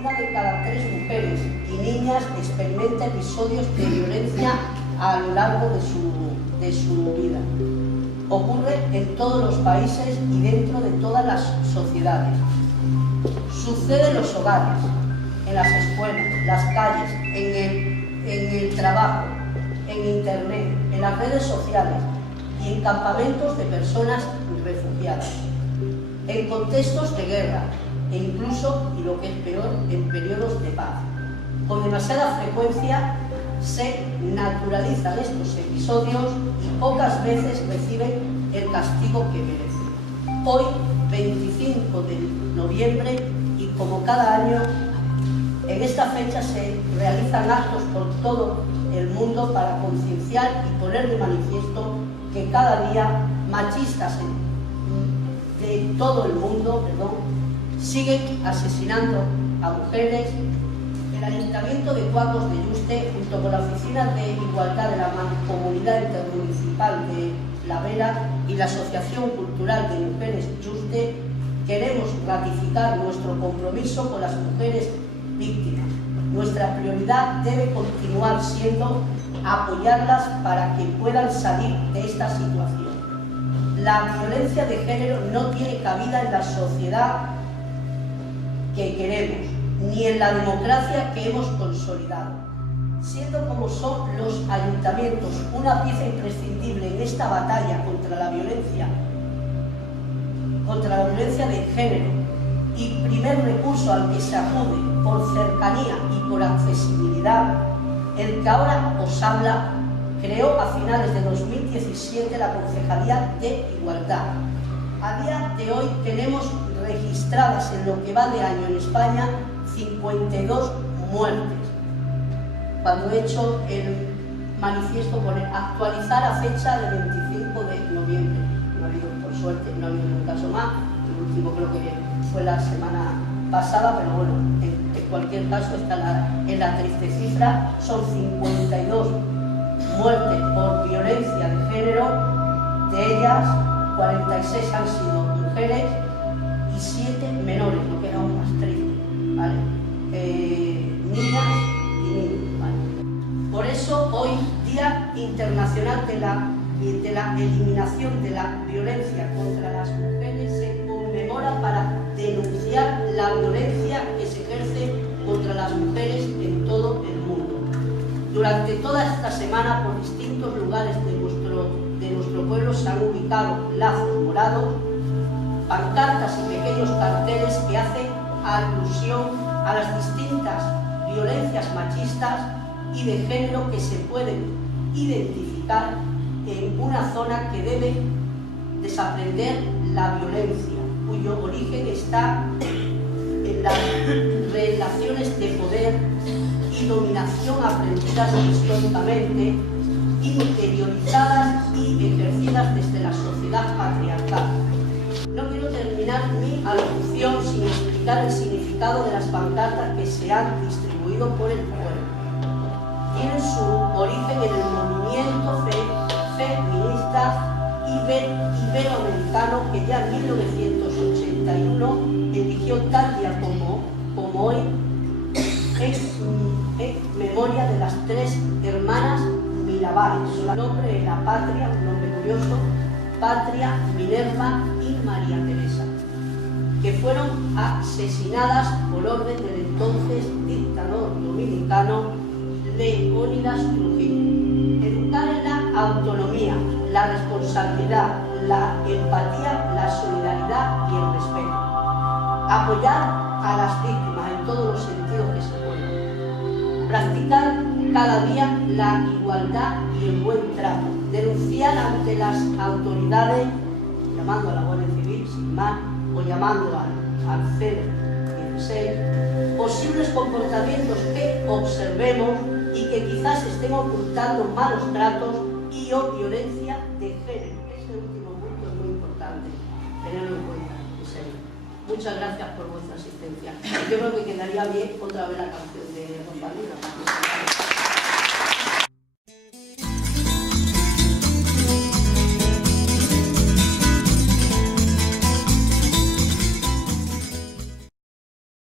una de cada 3 mujeres y niñas experimenta episodios de violencia a lo largo de su vida. Ocurre en todos los países y dentro de todas las sociedades. Sucede en los hogares, en las escuelas, las calles, en el trabajo, en internet, en las redes sociales y en campamentos de personas refugiadas, en contextos de guerra e incluso, y lo que es peor, en periodos de paz. Con demasiada frecuencia se naturalizan estos episodios y pocas veces reciben el castigo que merecen. Hoy, 25 de noviembre, y como cada año, en esta fecha se realizan actos por todo el mundo para concienciar y poner de manifiesto que cada día machistas de todo el mundo siguen asesinando a mujeres. El Ayuntamiento de Cuacos de Yuste, junto con la Oficina de Igualdad de la Mancomunidad Intermunicipal de La Vera y la Asociación Cultural de Mujeres Yuste, queremos ratificar nuestro compromiso con las mujeres víctimas. Nuestra prioridad debe continuar siendo apoyarlas para que puedan salir de esta situación. La violencia de género no tiene cabida en la sociedad que queremos, ni en la democracia que hemos consolidado. Siendo como son los ayuntamientos una pieza imprescindible en esta batalla contra la violencia de género y primer recurso al que se acude por cercanía y por accesibilidad, el que ahora os habla creó a finales de 2017 la Concejalía de Igualdad. A día de hoy tenemos registradas en lo que va de año en España 52 muertes. Cuando he hecho el manifiesto por actualizar a fecha del 25 de noviembre, no ha habido, por suerte, no ha habido un caso más. El último creo que fue la semana pasada, pero bueno, en cualquier caso está en la triste cifra. Son 52 muertes por violencia de género, de ellas 46 han sido mujeres y 7 menores, lo que es aún más triste, ¿vale? Niñas y niños, ¿vale? Por eso hoy, Día Internacional de la Eliminación de la Violencia contra las Mujeres, se conmemora para denunciar la violencia que se ejerce contra las mujeres en todo el mundo. Durante toda esta semana, por distintos lugares de nuestro pueblo se han ubicado lazos morados, pancartas y pequeños carteles que hacen alusión a las distintas violencias machistas y de género que se pueden identificar en una zona que debe desaprender la violencia, cuyo origen está en las relaciones de poder y dominación aprendidas históricamente, interiorizadas y ejercidas desde la sociedad patriarcal. No quiero terminar mi alocución sin explicar el significado de las pancartas que se han distribuido por el pueblo. Tienen su origen en el movimiento feminista iberoamericano que ya en 1981 eligió tal día como hoy en memoria de las 3 hermanas Mirabal. Su nombre era Patria, un nombre curioso, Patria, Minerva y María Teresa, que fueron asesinadas por orden del entonces dictador dominicano Leónidas Trujillo. Educar en la autonomía, la responsabilidad, la empatía, la solidaridad y el respeto. Apoyar a las víctimas en todos los sentidos que se puedan. Practicar cada día la igualdad y el buen trato. Denunciar ante las autoridades, llamando a la Guardia Civil, sin más, o llamando al 016, posibles comportamientos que observemos y que quizás estén ocultando malos tratos y o violencia de género. Este último punto es muy importante tenerlo en cuenta, en serio. Muchas gracias por vuestra asistencia. Yo creo que quedaría bien otra vez la canción de Rosalía.